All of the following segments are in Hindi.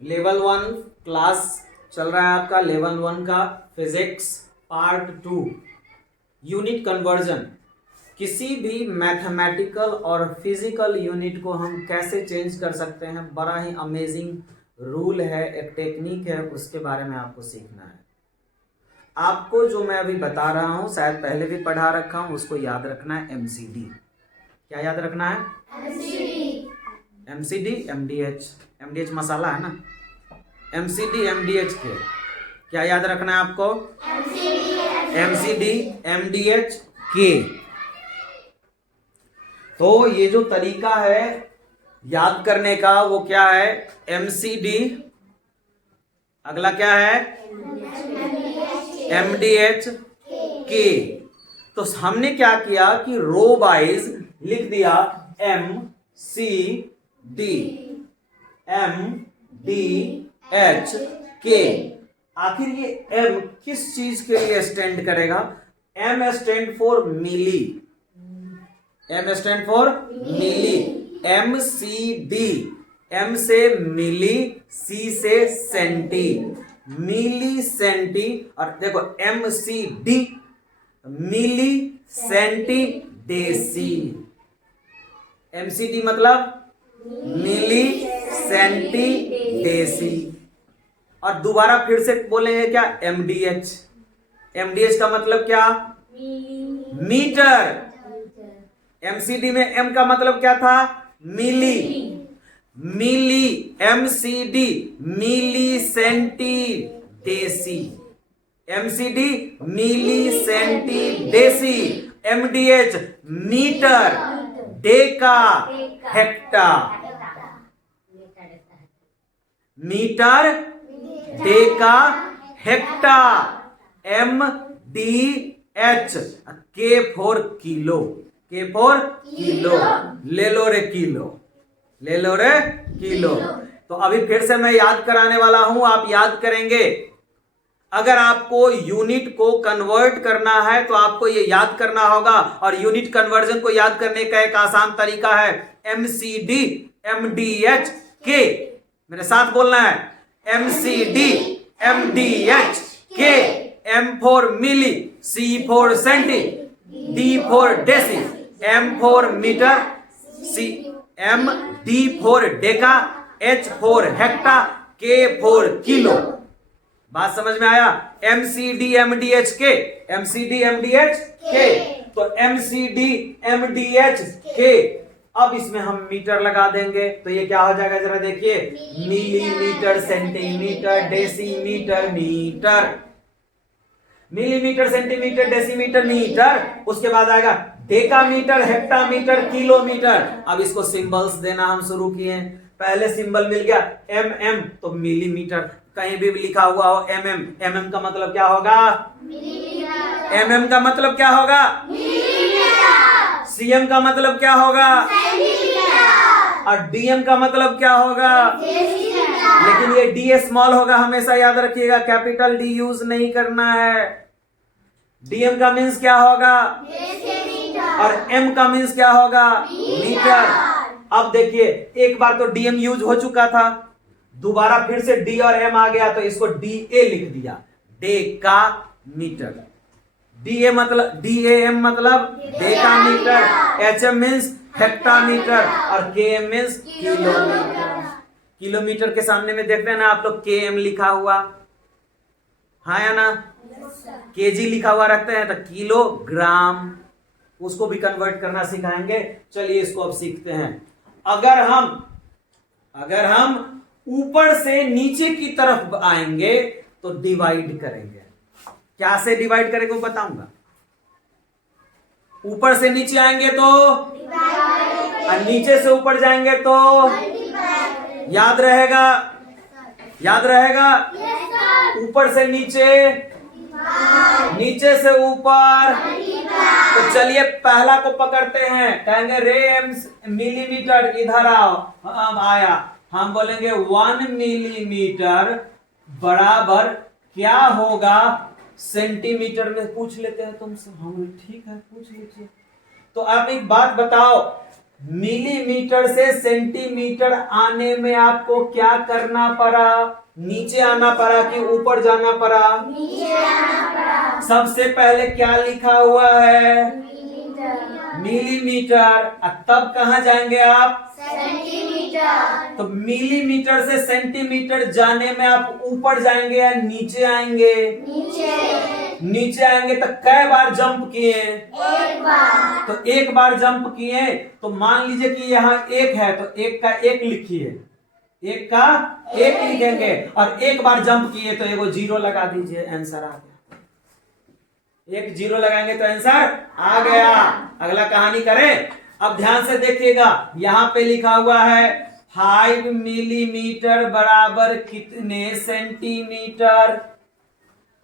लेवल 1 क्लास चल रहा है आपका, लेवल 1 का फिजिक्स पार्ट 2 यूनिट कन्वर्जन। किसी भी मैथमेटिकल और फिजिकल यूनिट को हम कैसे चेंज कर सकते हैं, बड़ा ही अमेजिंग रूल है, एक टेक्निक है, उसके बारे में आपको सीखना है। आपको जो मैं अभी बता रहा हूं शायद पहले भी पढ़ा रखा हूं, उसको याद रखना है। एमसीडी, क्या याद रखना है? एमसीडी एमडीएच, एमडीएच मसाला है ना। एमसीडी एमडीएच के क्या याद रखना है आपको? एमसीडी एमडीएच के। तो ये जो तरीका है याद करने का वो क्या है? एमसीडी, अगला क्या है? एमडीएच के। तो हमने क्या किया कि रो वाइज लिख दिया M C D M D H K. आखिर ये एम किस चीज के लिए स्टैंड करेगा? M stand for milli, M stand for milli. M C D, M से मिली, सी से सेंटी, मिली सेंटी। और देखो M C D, milli centi deci. MCD मतलब मिली सेंटी डेसी। और दोबारा फिर से बोलेंगे क्या? एमडीएच। एमडीएच का मतलब क्या? मीटर। एमसीडी में एम का मतलब क्या था? Milli. Milli, MCD milli centi deci. MCD milli centi deci. MDH metre, deca, hecto. Metre, deca, hecto. M D H, K for kilo, K for kilo. ले लो रे किलो, ले लो रे किलो। तो अभी फिर से मैं याद कराने वाला हूं, आप याद करेंगे। अगर आपको यूनिट को कन्वर्ट करना है तो आपको ये याद करना होगा। और यूनिट कन्वर्जन को याद करने का एक आसान तरीका है एमसीडी एमडीएच के। मेरे साथ बोलना है MCD MDH K. M for milli, C for centi, D for deci, M for metre, C M D for deca, H for hecto, K for kilo. बात समझ में आया? एमसीडी एमडीएच के, एमसीडी एमडीएच के। तो एमसीडी एमडीएच के। अब इसमें हम मीटर लगा देंगे तो ये क्या हो जाएगा? जरा देखिए, millimetre, centimetre, decimetre, metre. Millimetre, centimetre, decimetre, metre. उसके बाद आएगा डेकामीटर, हेक्टामीटर, किलोमीटर। अब इसको सिंबल्स देना हम शुरू किए। पहले सिंबल मिल गया एम, तो मिलीमीटर। कहीं भी लिखा हुआ हो एम, एम का मतलब क्या होगा? एम का मतलब क्या होगा? सीएम का मतलब क्या होगा? और डीएम का मतलब क्या होगा? लेकिन ये डी स्मॉल होगा, हमेशा याद रखिएगा, कैपिटल डी यूज नहीं करना है। डीएम का मीन्स क्या होगा? और एम का मीन्स क्या होगा? मीटर। अब देखिए, एक बार तो डीएम यूज हो चुका था, दोबारा फिर से डी और एम आ गया तो इसको डीए लिख दिया, डेका मीटर। डीए मतलब डीएम मतलब डेकामीटर, एचएम मीन्स हेक्टामीटर और केएम मीन्स किलोमीटर। किलोमीटर के सामने में देखते हैं ना आप लोग केएम लिखा हुआ, हाँ या ना? केजी लिखा हुआ रखते हैं तो किलोग्राम, उसको भी कन्वर्ट करना सिखाएंगे। चलिए इसको अब सीखते हैं। अगर हम ऊपर से नीचे की तरफ आएंगे तो डिवाइड करेंगे। क्या से डिवाइड करेंगे वो बताऊंगा। ऊपर से नीचे आएंगे तो और नीचे से ऊपर जाएंगे तो याद रहेगा? याद रहेगा? ऊपर से नीचे, नीचे से ऊपर। तो चलिए पहला को पकड़ते हैं, कहेंगे रेम्स मिलीमीटर, इधर आओ। हम आया, हम बोलेंगे 1 मिलीमीटर बराबर क्या होगा सेंटीमीटर में? पूछ लेते हैं तुमसे। हम ठीक है, पूछ लीजिए। तो आप एक बात बताओ, मिलीमीटर से सेंटीमीटर आने में आपको क्या करना पड़ा? नीचे आना पड़ा कि ऊपर जाना पड़ा? नीचे आना पड़ा। सबसे पहले क्या लिखा हुआ है? मिलीमीटर। तब कहाँ जाएंगे आप? सेंटीमीटर। तो मिलीमीटर से सेंटीमीटर जाने में आप ऊपर जाएंगे या नीचे आएंगे? नीचे। नीचे आएंगे। तो कै बार जंप किए? एक बार। तो एक बार जंप किए तो मान लीजिए कि यहाँ एक है तो एक का एक लिखिए, एक का एक लिखेंगे, और एक बार जंप किए तो एगो जीरो लगा दीजिए, आंसर आ गया। एक जीरो लगाएंगे तो आंसर आ गया। अगला कहानी करें। अब ध्यान से देखिएगा, यहाँ पे लिखा हुआ है 5 मिलीमीटर बराबर कितने सेंटीमीटर?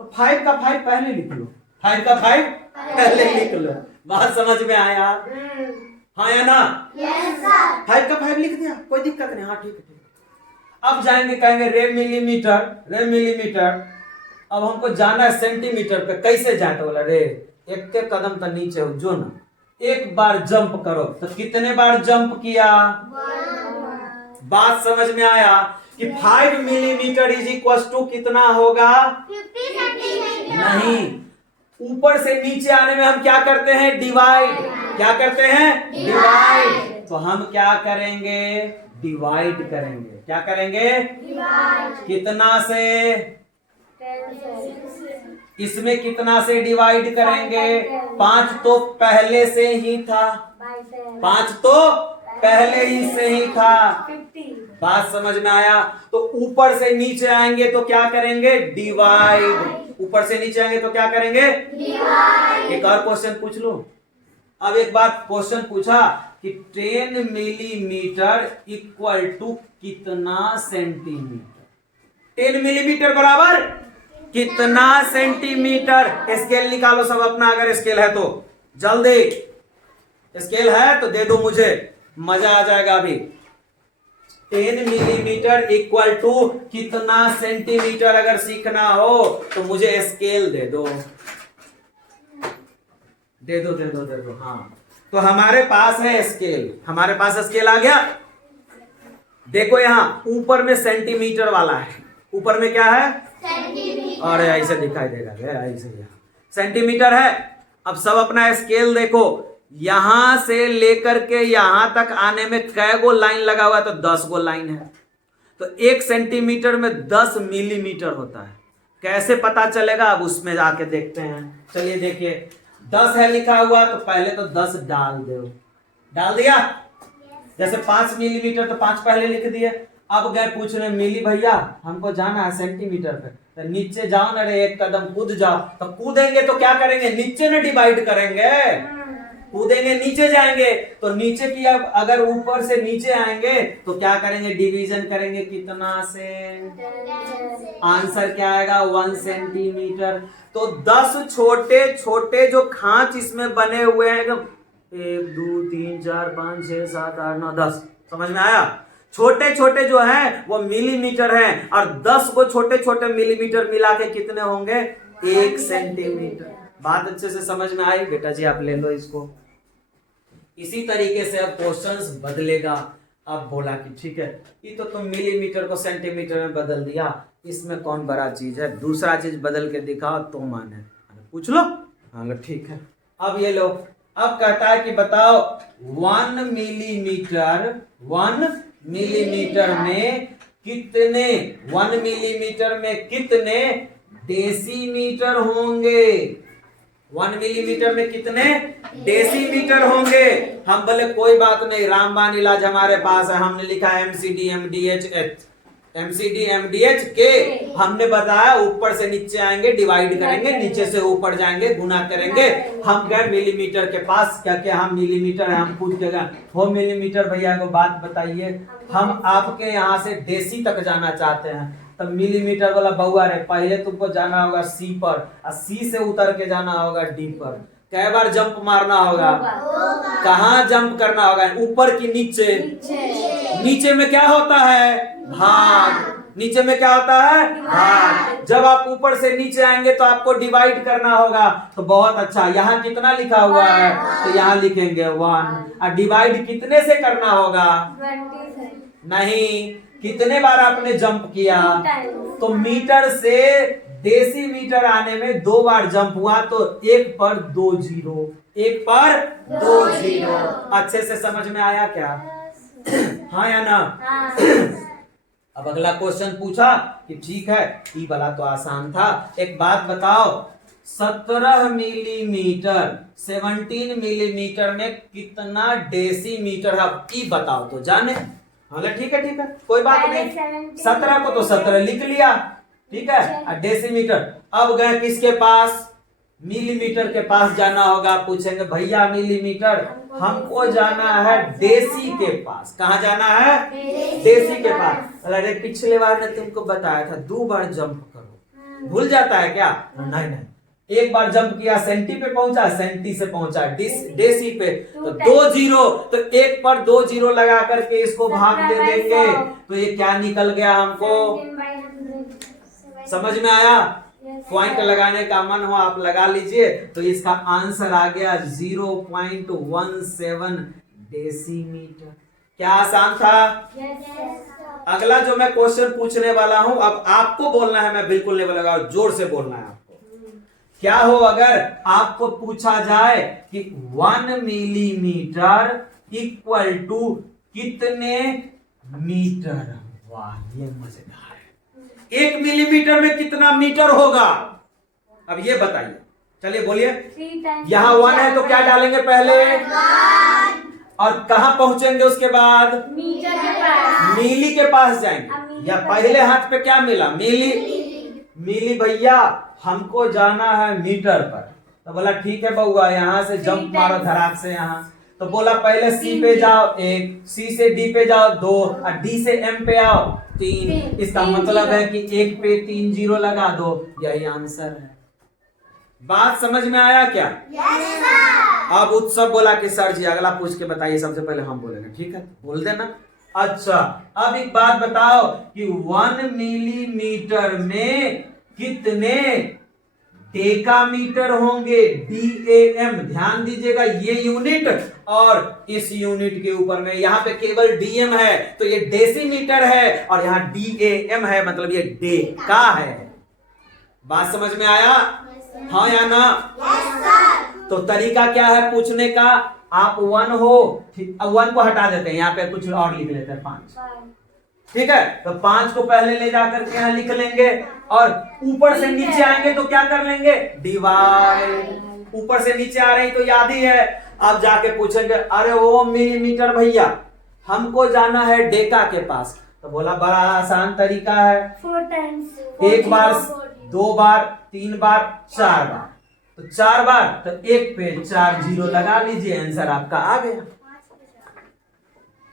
तो 5 का 5 पहले लिख लो, 5 का 5 पहले लिख लो। बात समझ में आया? हाँ या ना? Yes sir. 5 का 5 लिख दिया, कोई दिक्कत नहीं। हाँ ठीक है, ठीक है। अब जाएंगे, कहेंगे रे मिलीमीटर। अब हमको जाना है सेंटीमीटर पे, कैसे जाए? तो बोला रे एक के कदम तो नीचे हो जो ना, एक बार जंप करो। तो कितने बार जंप किया? बात समझ में आया कि 5 मिलीमीटर इज इक्वल टू कितना होगा? 50 सेंटीमीटर। नहीं, ऊपर से नीचे आने में हम क्या करते हैं? डिवाइड। क्या करते हैं? डिवाइड। तो हम क्या करेंगे? डिवाइड करेंगे। क्या करेंगे? डिवाइड। कितना से? इसमें कितना से डिवाइड करेंगे? 5 तो पहले से ही था, 5 तो पहले ही से ही था। 50। बात समझ में आया? तो ऊपर से नीचे आएंगे तो क्या करेंगे? डिवाइड। ऊपर से नीचे आएंगे तो क्या करेंगे? डिवाइड। एक और क्वेश्चन पूछ लो। अब एक बार क्वेश्चन पूछा कि 10 मिलीमीटर इक्वल टू कितना सेंटीमीटर? 10 मिलीमीटर बराबर कितना सेंटीमीटर? स्केल निकालो सब अपना, अगर स्केल है तो जल्दी। स्केल है तो दे दो मुझे, मजा आ जाएगा अभी। 10 मिलीमीटर इक्वल टू कितना सेंटीमीटर अगर सीखना हो तो मुझे स्केल दे दो। दे दो। हाँ, तो हमारे पास है स्केल, हमारे पास स्केल आ गया। देखो यहां ऊपर में सेंटीमीटर वाला है, ऊपर में क्या है? सेंटीमीटर। और ऐसे दिखाई देगा, ऐसे यहाँ सेंटीमीटर है। अब सब अपना स्केल देखो, यहां से लेकर के यहां तक आने में कै गो लाइन लगा हुआ है? तो 10 गो लाइन है। तो 1 सेंटीमीटर में 10 मिलीमीटर होता है। कैसे पता चलेगा? अब उसमें जाके देखते हैं। चलिए देखिए, 10 है लिखा हुआ तो पहले तो 10 डाल दो। डाल दिया? जैसे 5 मिलीमीटर तो 5 पहले लिख दिए। अब गए पूछने मिली भैया हमको जाना है सेंटीमीटर पे, तो नीचे जाओ ना रे, एक कदम कूद जाओ। तो कूदेंगे तो क्या करेंगे? नीचे ना डिवाइड करेंगे, कूदेंगे नीचे जाएंगे। तो नीचे की अब अगर ऊपर से नीचे आएंगे तो क्या करेंगे? डिवीजन करेंगे। कितना से? आंसर क्या आएगा? 1 सेंटीमीटर। तो 10 छोटे छोटे जो खांच इसमें बने हुए हैं, 1 2 3 4 5 6 7 8 9 10, समझ में आया? छोटे छोटे जो हैं वो मिलीमीटर हैं, और 10 को छोटे छोटे मिलीमीटर मिला के कितने होंगे? 1 सेंटीमीटर। बात अच्छे से समझ में आई? बेटा जी आप ले लो इसको। इसी तरीके से अब क्वेश्चंस बदलेगा। अब बोला कि ठीक है, ये तो तुम मिलीमीटर को सेंटीमीटर में बदल दिया, इसमें कौन बड़ा चीज है? दूसरा चीज बदल के दिखाओ तो माने। पूछ लो। हाँ ठीक है। अब ये लो, अब कहता है कि बताओ 1 मिलीमीटर में कितने 1 मिलीमीटर में कितने डेसीमीटर होंगे? 1 मिलीमीटर में कितने डेसीमीटर होंगे? हम बोले कोई बात नहीं, रामबाण इलाज हमारे पास है। हमने लिखा MCD के। हमने बताया ऊपर से नीचे आएंगे डिवाइड करेंगे, नीचे से ऊपर जाएंगे गुना करेंगे। हम गए मिलीमीटर के पास, क्या क्या हम मिलीमीटर है, हम पूछ के गए हो मिलीमीटर भैया को बात बताइए, हम आपके यहाँ से डेसी तक जाना चाहते हैं। तब मिलीमीटर वाला बउआ रे, पहले तुमको जाना होगा सी पर, और सी से उतर के जाना होगा डी पर। कै बार जंप मारना होगा? कहाँ जंप करना होगा? ऊपर की नीचे? नीचे में क्या होता है? भाग। नीचे में क्या होता है, भाग। जब आप ऊपर से नीचे आएंगे तो आपको डिवाइड करना होगा। तो बहुत अच्छा, यहाँ कितना लिखा हुआ है, तो यहाँ लिखेंगे 1। और डिवाइड कितने से करना होगा, 20 से। नहीं, कितने बार आपने जंप किया, 2 times। तो मीटर से डेसीमीटर आने में 2 बार जंप हुआ, तो 1 पर 2 जीरो, 1 पर 2 जीरो। अच्छे से समझ में आया क्या, हाँ या ना। हाँ। अब अगला क्वेश्चन पूछा कि ठीक है, ई वाला तो आसान था। एक बात बताओ, 17 मिलीमीटर 17 मिलीमीटर में कितना डेसीमीटर है, ई बताओ तो जाने। हाँ ठीक है, ठीक है, कोई बात नहीं। 17 को तो 17 लिख लिया, ठीक है। और डेसीमीटर, अब गए किसके पास, मिलीमीटर के पास जाना होगा। पूछेंगे भैया मिलीमीटर, हमको जाना है देसी के पास। कहाँ जाना है, देसी के पास। अरे पिछले बार ने तुमको बताया था 2 बार जंप करो, भूल जाता है क्या, नहीं नहीं, 1 बार जंप किया, सेंटी पे पहुंचा, सेंटी से पहुंचा डेसी पे, तो 2 जीरो, तो 1 पर 2 जीरो लगा करके इसको भाग दे देंगे, तो ये क्या निकल गया हमको, 17/100। समझ में आया। पॉइंट लगाने का मन हो आप लगा लीजिए। तो इसका आंसर आ गया 0.17 डेसीमीटर। क्या आसान था। अगला जो मैं क्वेश्चन पूछने वाला हूं, अब आपको बोलना है, मैं बिल्कुल नहीं बोलूंगा, जोर से बोलना है आपको। क्या हो अगर आपको पूछा जाए कि 1 मिलीमीटर इक्वल टू कितने मीटर, वाह ये मजेदार है। 1 मिलीमीटर में कितना मीटर होगा, अब ये बताइए, चलिए बोलिए। 3 times। यहाँ 1 है तो क्या डालेंगे पहले, और कहां पहुंचेंगे उसके बाद, मीटर के पास। मिली के पास जाएंगे, या पहले हाथ पे क्या मिला, मिली। मिली भैया हमको जाना है मीटर पर, तो बोला ठीक है बउआ, यहाँ से जंप मारो धड़ाक से यहाँ। तो बोला पहले सी पे जाओ 1, सी से डी पे जाओ 2, और डी से एम पे आओ 3। इसका मतलब है कि 1 पे 3 जीरो लगा दो, यही आंसर है। बात समझ में आया क्या। अब उत्सव बोला कि सर जी अगला पूछ के बताइए, सबसे पहले हम बोलेंगे, ठीक है बोल देना। अच्छा अब एक बात बताओ कि 1 मिलीमीटर में कितने डेकामीटर होंगे, DAM, ध्यान दीजिएगा ये यूनिट, और इस यूनिट के ऊपर में यहाँ पे केवल DM है, तो ये डेसीमीटर है, और यहाँ DAM है, मतलब ये डेका है। बात समझ में आया, हाँ या ना। तो तरीका क्या है पूछने का, आप 1 हो, 1 को हटा देते हैं, यहाँ पे कुछ और लिख लेते हैं 5, ठीक है। तो 5 को पहले ले जाकर के यहाँ लिख लेंगे, और ऊपर से नीचे आएंगे तो क्या कर लेंगे, डिवाइड। ऊपर से नीचे आ रही तो याद ही है। अब जाके पूछेंगे अरे वो मिलीमीटर भैया हमको जाना है डेका के पास, तो बोला बड़ा आसान तरीका है, 4 times। 1 बार 2 बार 3 बार 4 बार, तो 4 बार, तो 1 पे 4 जीरो लगा लीजिए, आंसर आपका आ गया।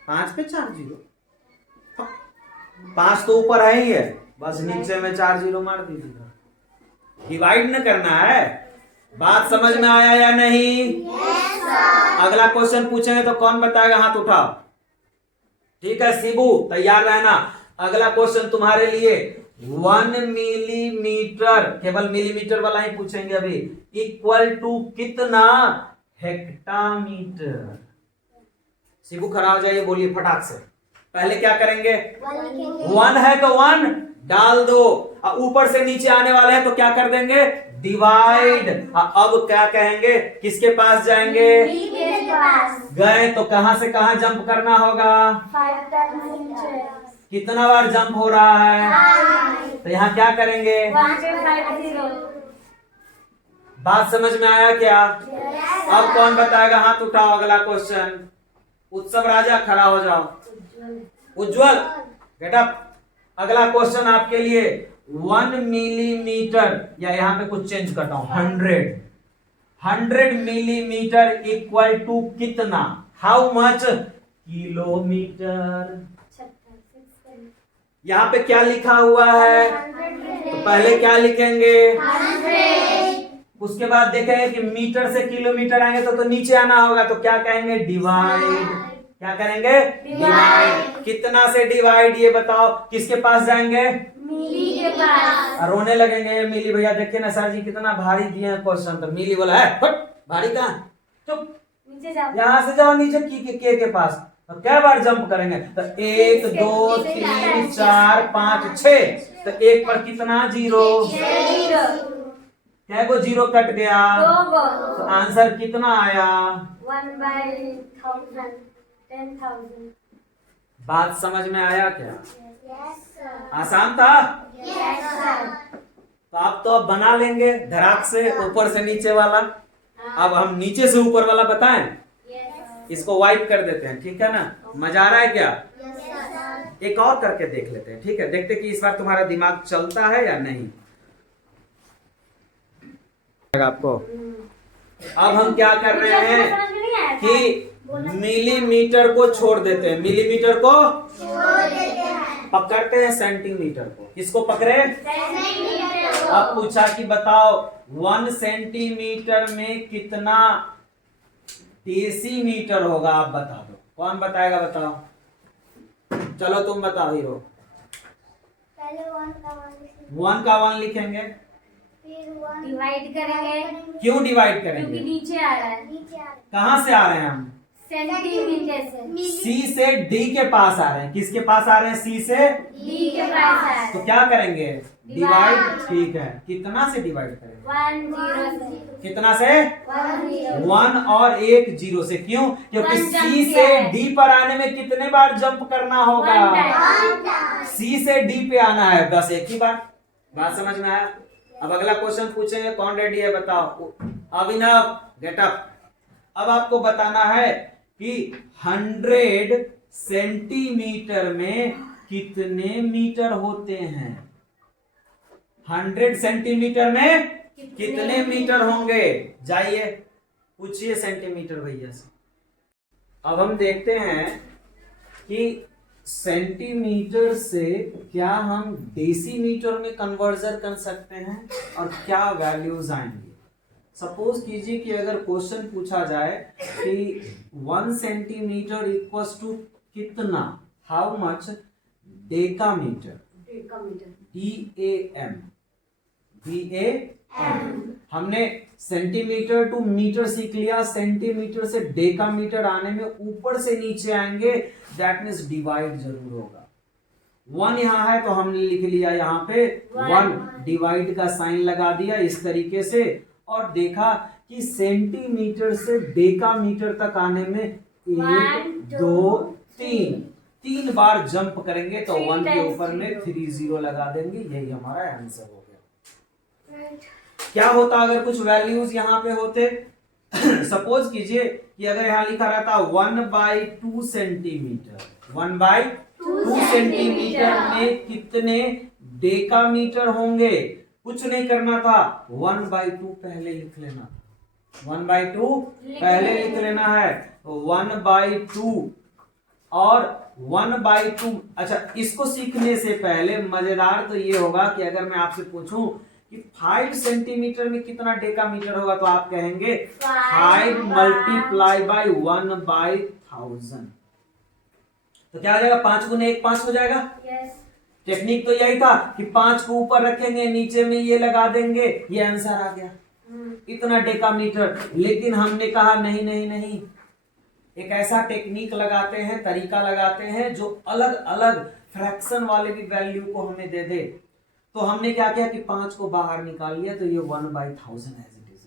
5 पे 4 जीरो, 5 तो ऊपर है ही है, बस नीचे में 4 जीरो मार दीजिए, डिवाइड न करना है। बात समझ में आया या नहीं। अगला क्वेश्चन पूछेंगे तो कौन बताएगा, हाथ उठाओ, ठीक है शिबू तैयार रहना। अगला क्वेश्चन तुम्हारे लिए 1 मिलीमीटर, केवल मिलीमीटर वाला ही पूछेंगे अभी, इक्वल टू कितना हेक्टामीटर। शिबू खड़ा हो जाइए, बोलिए फटाक से। पहले क्या करेंगे, 1 है तो 1 डाल दो, और ऊपर से नीचे आने वाले हैं तो क्या कर देंगे, डिवाइड। अब क्या कहेंगे, किसके पास जाएंगे, गए तो कहां से कहां जंप करना होगा, 5 times। कितना बार जंप हो रहा है, तो यहाँ क्या करेंगे, 1 पे 5 0। बात समझ में आया क्या। अब कौन बताएगा, हाथ उठाओ। अगला क्वेश्चन, उत्सव राजा खड़ा हो जाओ, उज्जवल गेट अप। अगला क्वेश्चन आपके लिए 1 मिलीमीटर, या यहाँ पे कुछ चेंज करता हूं, 100 मिलीमीटर इक्वल टू कितना, हाउ मच किलोमीटर। यहाँ पे क्या लिखा हुआ है, तो पहले क्या लिखेंगे, 100। उसके बाद देखेंगे कि मीटर से किलोमीटर आएंगे तो नीचे आना होगा, तो क्या कहेंगे, डिवाइड। क्या करेंगे? डिवाइड। कितना से डिवाइड ये बताओ, किसके पास जाएंगे? मिली के पास। और रोने लगेंगे। मिली भैया देखिए ना सर जी कितना भारी दिए हैं क्वेश्चन। तो मिली बोला है फट, भारी कहाँ, चुप, नीचे जाओ। यहाँ से जाओ नीचे के पास। तो क्या बार जंप करेंगे? तो 1 2 3 4 5 6। तो एक पर कितना? 0। जीरो। क्या को 0 कट गया? 2 तो आंसर कितना आया? 1/1000 10,000। बात समझ में आया क्या? Yes sir. आसान था। Yes sir. तो आप तो अब बना लेंगे धड़ाक से ऊपर से नीचे वाला। अब हम नीचे से ऊपर वाला बताएं। इसको वाइप कर देते हैं, ठीक है ना? मजा आ रहा है क्या? एक और करके देख लेते हैं, ठीक है? देखते कि इस बार तुम्हारा दिमाग चलता है या नहीं। आपको अब हम क्या कर रहे हैं कि मिलीमीटर को छोड़ देते हैं। मिलीमीटर को पकड़ते हैं सेंटीमीटर को। किसको पकड़े? अब पूछा कि बताओ 1 सेंटीमीटर में कितना डेसीमीटर होगा? आप बता दो। कौन बताएगा? बताओ, चलो तुम बताओ हीरो। पहले 1 का 1 लिखेंगे। फिर डिवाइड करेंगे। क्यों डिवाइड क्योंकि करेंगे? नीचे आ रहा है। कहां से आ रहे हैं हम? सेंटीमीटर से। सी से डी के पास आ रहे हैं। किसके पास आ रहे हैं? सी से डी के पास है। तो क्या करेंगे? डिवाइड। ठीक है, कितना से डिवाइड करेंगे? 1 0 से। कितना से? 1 0। 1 और 1 0 से। क्यों? क्योंकि One jump सी किया से है। डी पर आने में कितने बार जंप करना होगा? 1 टाइम। सी से डी पे आना है बस एक ही बार। बात समझ में आया? अब अगला क्वेश्चन पूछेंगे। कौन रेडी है? बताओ। अभिनव गेट अप। अब आपको बताना है कि 100 सेंटीमीटर में कितने मीटर होते हैं? 100 सेंटीमीटर में कितने मीटर होंगे? जाइए पूछिए सेंटीमीटर भैया से। अब हम देखते हैं कि सेंटीमीटर से क्या हम डेसीमीटर में कन्वर्जन कर सकते हैं और क्या वैल्यूज आएंगे। सपोज कीजिए कि अगर क्वेश्चन पूछा जाए कि 1 सेंटीमीटर इक्वल्स टू कितना, हाउ मच डेकामीटर, DAM, हमने सेंटीमीटर टू मीटर सीख लिया। सेंटीमीटर से डेकामीटर आने में ऊपर से नीचे आएंगे, दैट मीन्स डिवाइड जरूर होगा। 1 यहाँ है तो हमने लिख लिया यहाँ पे 1, डिवाइड का साइन लगा दिया इस तरीके से, और देखा कि सेंटीमीटर से डेकामीटर तक आने में 1 2 3 बार जंप करेंगे तो 1 के ऊपर में 30 लगा देंगे। यही हमारा आंसर हो गया। क्या होता अगर कुछ वैल्यूज यहाँ पे होते? सपोज कीजिए कि अगर यहाँ लिखा रहता 1/2 सेंटीमीटर, 1/2 सेंटीमीटर में कितने डेकामीटर होंगे? कुछ नहीं करना था, 1/2 पहले लिख लेना। 1/2 पहले लिख लेना है। 1/2 और 1/2। अच्छा, इसको सीखने से पहले मजेदार तो ये होगा कि अगर मैं आपसे पूछूं कि 5 सेंटीमीटर में कितना डेकामीटर होगा, तो आप कहेंगे 5 मल्टीप्लाई बाई 1/1000। तो क्या हो जाएगा? 5 गुने 1 5 हो जाएगा। यस। टेक्निक तो यही था कि 5 को ऊपर रखेंगे, नीचे में ये लगा देंगे, ये आंसर आ गया, इतना डेकामीटर। लेकिन हमने कहा नहीं नहीं नहीं, एक ऐसा टेक्निक लगाते हैं, तरीका लगाते हैं जो अलग अलग फ्रैक्शन वाले भी वैल्यू को हमें दे दे। तो हमने क्या किया कि 5 को बाहर निकाल लिया, तो ये 1/1000 एज इट इज।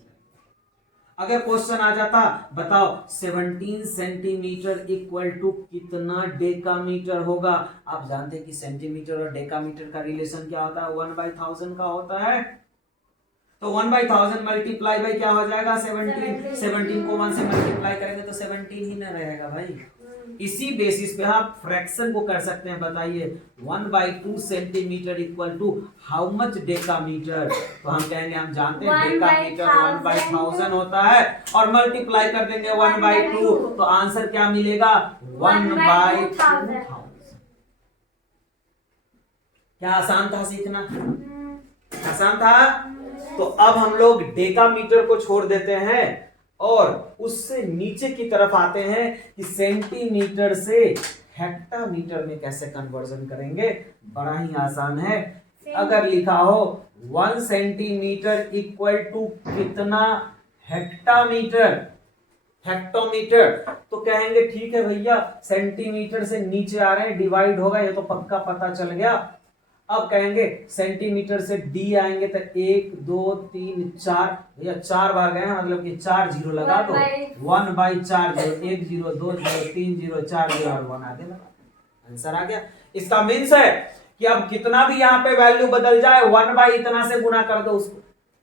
अगर क्वेश्चन आ जाता बताओ 17 सेंटीमीटर इक्वल टू कितना डेकामीटर होगा, आप जानते हैं कि सेंटीमीटर और डेकामीटर का रिलेशन क्या होता है? 1/1000 का होता है। तो 1/1000 मल्टीप्लाई बाई क्या हो जाएगा? 17। 17 को 1 से मल्टीप्लाई करेंगे तो 17 ही ना रहेगा भाई। इसी बेसिस पे आप फ्रैक्शन को कर सकते हैं। बताइए 1/2 centimetre equal to how much decametre? तो हम कहेंगे हम जानते हैं डेकामीटर 1/1000 होता है, और मल्टीप्लाई कर देंगे 1/2, तो आंसर क्या मिलेगा? 1/2000। क्या आसान था सीखना? आसान था। तो अब हम लोग डेकामीटर को छोड़ देते हैं और उससे नीचे की तरफ आते हैं कि सेंटीमीटर से हेक्टामीटर में कैसे कन्वर्जन करेंगे। बड़ा ही आसान है। अगर लिखा हो 1 सेंटीमीटर इक्वल टू कितना हेक्टामीटर, हेक्टोमीटर, तो कहेंगे ठीक है भैया सेंटीमीटर से नीचे आ रहे हैं, डिवाइड होगा, ये तो पक्का पता चल गया। अब कहेंगे सेंटीमीटर से डी आएंगे तो 1 2 3 4, भैया 4 बार गए हैं, मतलब कि 4 जीरो लगा दो, 1/4 0, 1 0 2 0 3 0 4 0 और 1 आगे लगा, आंसर आ गया। इसका मीन्स है कि अब कितना भी यहाँ पे वैल्यू बदल जाए 1/इतना से गुना कर दो, उसको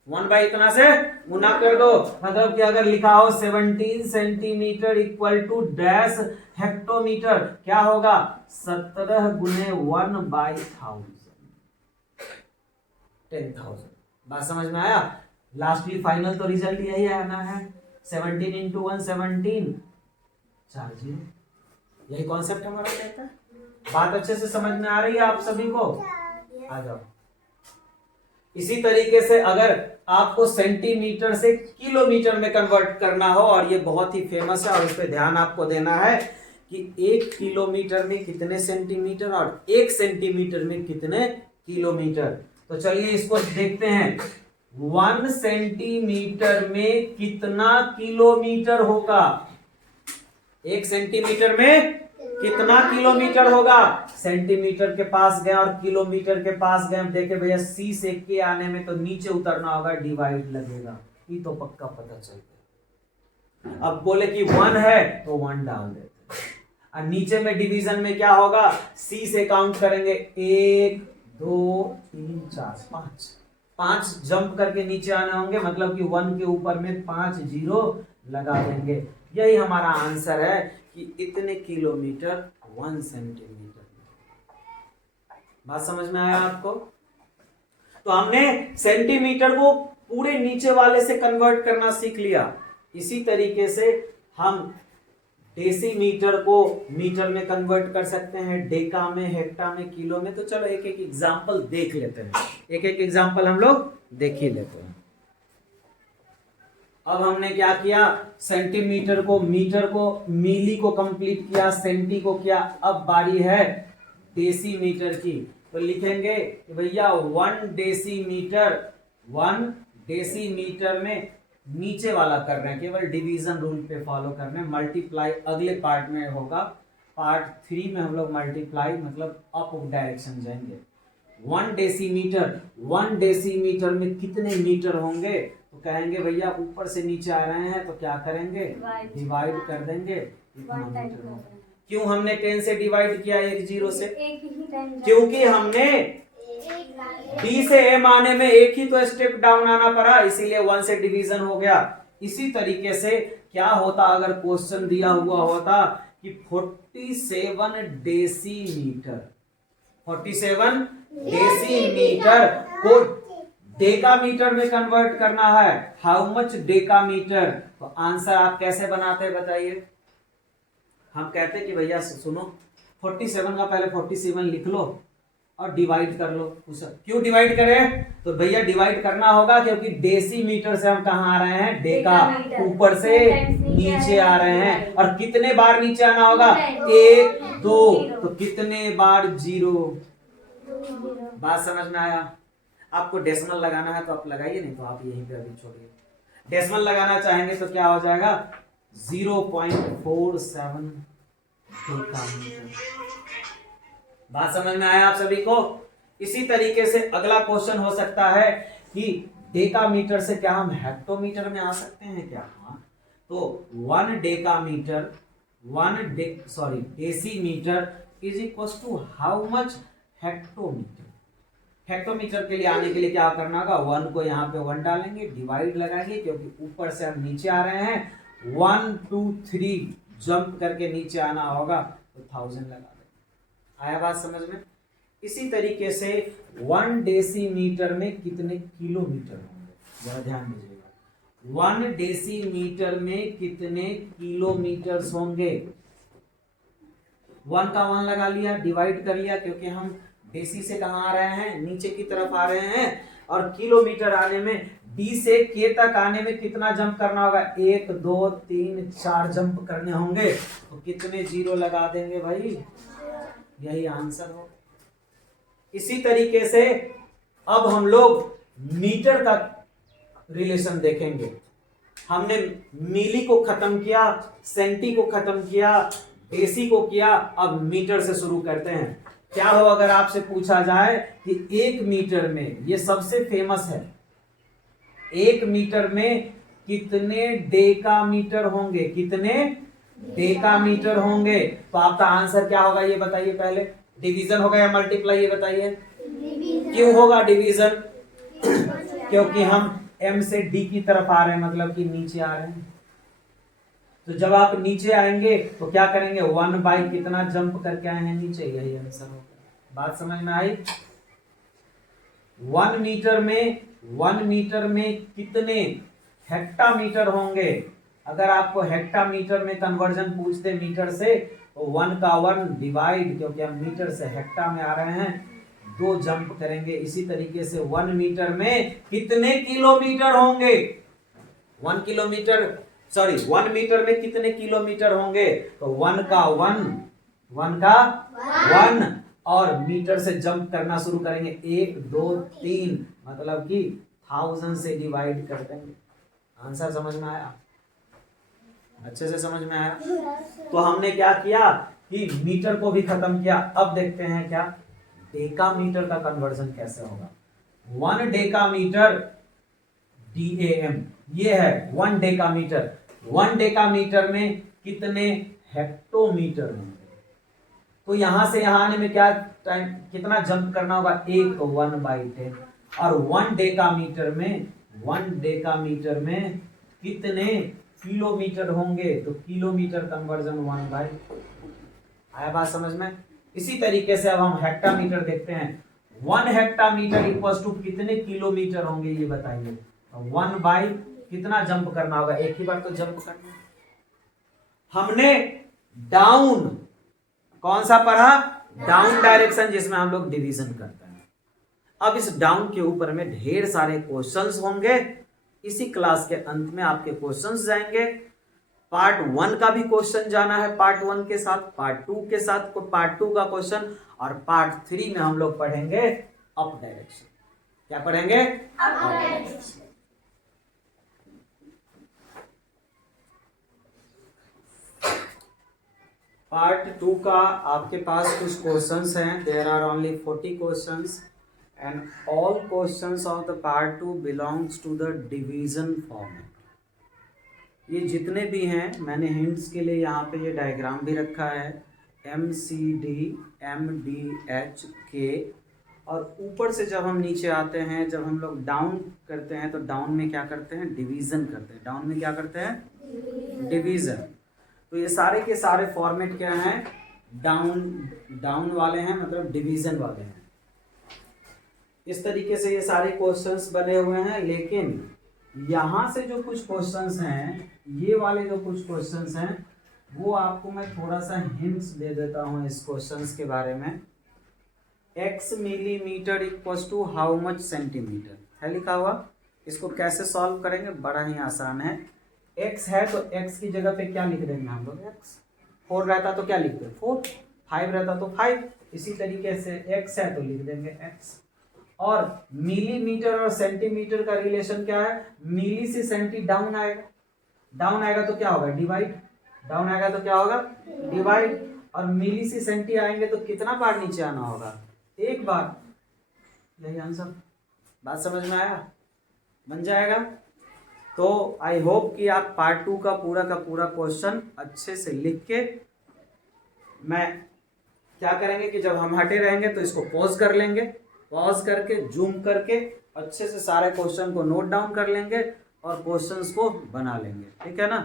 1/इतना से गुना कर दो। मतलब कि अगर लिखा हो 17 centimetre equal to dash hectometre, क्या होगा 17 गुने 1/1000, 10,000। बात समझ में आया। लास्टली फाइनल तो रिजल्ट यही आना है, 17 इंटू 1 17, 4 0। यही कॉन्सेप्ट हमारा कहता है। बात अच्छे से समझ में आ रही है आप सभी को? आ जाओ। इसी तरीके से अगर आपको सेंटीमीटर से किलोमीटर में कन्वर्ट करना हो, और ये बहुत ही फेमस है और इस पे ध्यान आपको देना है कि 1 किलोमीटर में कितने सेंटीमीटर और 1 सेंटीमीटर में कितने किलोमीटर। तो चलिए इसको देखते हैं। 1 सेंटीमीटर में कितना किलोमीटर होगा, 1 सेंटीमीटर में कितना किलोमीटर होगा। सेंटीमीटर के पास गए और किलोमीटर के पास गए, देखे भैया सी से के आने में तो नीचे उतरना होगा, डिवाइड लगेगा, ये तो पक्का पता चल गया। अब बोले कि 1 है तो 1 डाल देते, और नीचे में डिवीजन में क्या होगा, सी से काउंट करेंगे 1 2 3 4 5 जंप करके नीचे आने होंगे, मतलब कि 1 के ऊपर में 5 जीरो लगा देंगे। यही हमारा आंसर है कि इतने किलोमीटर 1 सेंटीमीटर। बात समझ में आया आपको? तो हमने सेंटीमीटर को पूरे नीचे वाले से कन्वर्ट करना सीख लिया। इसी तरीके से हम डेसीमीटर को मीटर में कन्वर्ट कर सकते हैं, डेका में, हेक्टा में, किलो में। तो चलो एक एक एग्जांपल देख लेते हैं, एक एक एग्जांपल हम लोग देख ही लेते हैं। अब हमने क्या किया, सेंटीमीटर को, मीटर को, मिली को कंप्लीट किया, सेंटी को किया। अब बारी है डेसीमीटर की। तो लिखेंगे कि भैया 1 डेसीमीटर, 1 डेसीमीटर में नीचे वाला कर रहे हैं, केवल डिवीजन रूल पे फॉलो कर रहे हैं। मल्टीप्लाई अगले पार्ट में होगा, पार्ट 3 में हम लोग मल्टीप्लाई मतलब अप डायरेक्शन जाएंगे। 1 डेसीमीटर, 1 डेसीमीटर में कितने मीटर होंगे, तो कहेंगे भैया ऊपर से नीचे आ रहे हैं तो क्या करेंगे, डिवाइड कर देंगे, इतना मीटर होगा। क्यों हमने 10 से डिवाइड किया, 1 0 से, क्योंकि हमने डी से एम आने में एक ही तो स्टेप डाउन आना पड़ा, इसीलिए 1 से डिवीजन हो गया। इसी तरीके से क्या होता अगर क्वेश्चन दिया हुआ होता कि 47 डेसीमीटर, 47 डेसीमीटर को डेकामीटर में कन्वर्ट करना है, हाउ मच डेकामीटर, तो आंसर आप कैसे बनाते हैं बताइए। हम कहते हैं कि भैया सुनो 47 का पहले 47 लिख लो और डिवाइड कर लो। क्यों डिवाइड करें, तो भैया डिवाइड करना होगा क्योंकि डेसीमीटर से हम कहाँ आ रहे हैं, डेका, ऊपर से नीचे आ रहे हैं। और कितने बार नीचे आना होगा, 1 2, तो कितने बार 0। बात समझ में आया? आपको डेसिमल लगाना है तो आप लगाइए, नहीं तो आप यहीं पे अभी छोड़िए। डेसिमल लगाना चाहेंगे तो क्या हो जाएगा, 0.47 डेकामीटर। बात समझ में आया आप सभी को? इसी तरीके से अगला क्वेश्चन हो सकता है कि डेकामीटर से क्या हम हेक्टोमीटर में आ सकते हैं क्या? हाँ, तो 1 decametre, decimetre is equal to how much hectometre. Hectometre के लिए आने के लिए क्या करना होगा, 1 को यहाँ पे 1 डालेंगे, डिवाइड लगाएंगे, क्योंकि ऊपर से हम नीचे आ रहे हैं, 1 2 3 जंप करके नीचे आना होगा, तो 1000 लगा देंगे। आया बात समझ में? इसी तरीके से 1 डेसीमीटर में कितने किलोमीटर होंगे, जरा ध्यान दीजिएगा। 1 डेसीमीटर में कितने किलोमीटर होंगे, 1 का 1 लगा लिया, डिवाइड कर लिया, क्योंकि हम डेसी से कहाँ आ रहे हैं, नीचे की तरफ आ रहे हैं, और किलोमीटर आने में D से K तक आने में कितना जंप करना होगा? 1 2 3 4 जंप करने होंगे। तो कितने जीरो लगा देंगे भाई? यही आंसर हो। इसी तरीके से अब हम लोग मीटर का रिलेशन देखेंगे। हमने मिली को खत्म किया, सेंटी को खत्म किया, डेसी को किया, अब मीटर से शुरू करते हैं। क्या हो अगर आपसे पूछा जाए कि 1 मीटर में, ये सबसे फेमस है, 1 मीटर में कितने डेकामीटर होंगे? कितने डेकामीटर होंगे? तो आपका आंसर क्या होगा ये बताइए पहले। डिवीजन होगा या मल्टीप्लाई ये बताइए। क्यों होगा डिवीजन? क्योंकि हम M से D की तरफ आ रहे हैं, मतलब कि नीचे आ रहे हैं। तो जब आप नीचे आएंगे तो क्या करेंगे? 1 बाई कितना जंप करके आए हैं नीचे, यही आंसर होगा। बात समझ में आई? 1 मीटर में कितने हेक्टामीटर होंगे? अगर आपको हेक्टामीटर में कन्वर्जन पूछते मीटर से, तो 1 का 1 डिवाइड, क्योंकि हम मीटर से हेक्टा में आ रहे हैं, 2 जंप करेंगे। इसी तरीके से 1 मीटर में कितने किलोमीटर होंगे? 1 मीटर में कितने किलोमीटर होंगे? तो 1 का 1 और मीटर से जंप करना शुरू करेंगे, 1 2 3, मतलब कि 1000 से डिवाइड कर देंगे। आंसर समझ में आया? अच्छे से समझ में आया? तो हमने क्या किया कि मीटर को भी खत्म किया। अब देखते हैं क्या डेकामीटर का कन्वर्जन कैसे होगा। 1 डेकामीटर DAM, ये है 1 डेकामीटर। 1 डेकामीटर में कितने हेक्टोमीटर होंगे? तो यहां से यहां आने में क्या टाइम, कितना जंप करना होगा? 1 तो 1/10। और 1 डेकामीटर में कितने किलोमीटर होंगे? तो किलोमीटर कन्वर्जन 1/, आया बात समझ में? इसी तरीके से अब हम हेक्टामीटर देखते हैं। 1 हेक्टामीटर इक्वल्स टू कितने किलोमीटर होंगे ये बताइए। 1 बाई कितना जंप करना होगा? एक ही बार तो जंप करना। हमने डाउन कौन सा पढ़ा? डाउन डायरेक्शन, जिसमें हम लोग डिवीजन करते हैं। अब इस डाउन के ऊपर में ढेर सारे क्वेश्चंस होंगे। इसी क्लास के अंत में आपके क्वेश्चंस जाएंगे। पार्ट 1 का भी क्वेश्चन जाना है, पार्ट 1 के साथ, पार्ट 2 के साथ पार्ट 2 का क्वेश्चन, और पार्ट 3 में हम लोग पढ़ेंगे अप डायरेक्शन। क्या पढ़ेंगे? Up direction. पार्ट 2 का आपके पास कुछ क्वेश्चंस हैं। There are only 40 questions and all questions of the part 2 belongs to the division format. ये जितने भी हैं, मैंने हिंट्स के लिए यहाँ पे ये डायग्राम भी रखा है, MCD MDH K, और ऊपर से जब हम नीचे आते हैं, जब हम लोग डाउन करते हैं, तो डाउन में क्या करते हैं? डिवीजन करते हैं। डाउन में क्या करते हैं? डिवीजन। तो ये सारे के सारे फॉर्मेट क्या हैं? डाउन वाले हैं, मतलब डिवीजन वाले हैं। इस तरीके से ये सारे क्वेश्चंस बने हुए हैं। लेकिन यहाँ से जो कुछ क्वेश्चंस हैं, ये वाले जो कुछ क्वेश्चंस हैं, वो आपको मैं थोड़ा सा हिंट्स दे देता हूँ इस क्वेश्चंस के बारे में। x millimetre equals to how much centimetre है लिखा हुआ। इसको कैसे सॉल्व करेंगे? बड़ा ही आसान है। x है तो x की जगह पे क्या लिख देंगे हम लोग? x। 4 रहता तो क्या लिखते? 4। 5 रहता तो 5। इसी तरीके से x है तो लिख देंगे x। और मिलीमीटर और सेंटीमीटर का रिलेशन क्या है? मिली से सेंटी डाउन आएगा, डाउन आएगा तो क्या होगा? डिवाइड। डाउन आएगा तो क्या होगा? डिवाइड। और मिली से सेंटी आएंगे तो कितना बार नीचे आना होगा? 1 बार। यही आंसर। बात समझ में आया? बन जाएगा। तो आई होप कि आप पार्ट 2 का पूरा क्वेश्चन अच्छे से लिख के, मैं क्या करेंगे कि जब हम हटे रहेंगे तो इसको पॉज कर लेंगे, पॉज करके जूम करके अच्छे से सारे क्वेश्चन को नोट डाउन कर लेंगे और क्वेश्चंस को बना लेंगे। ठीक है ना?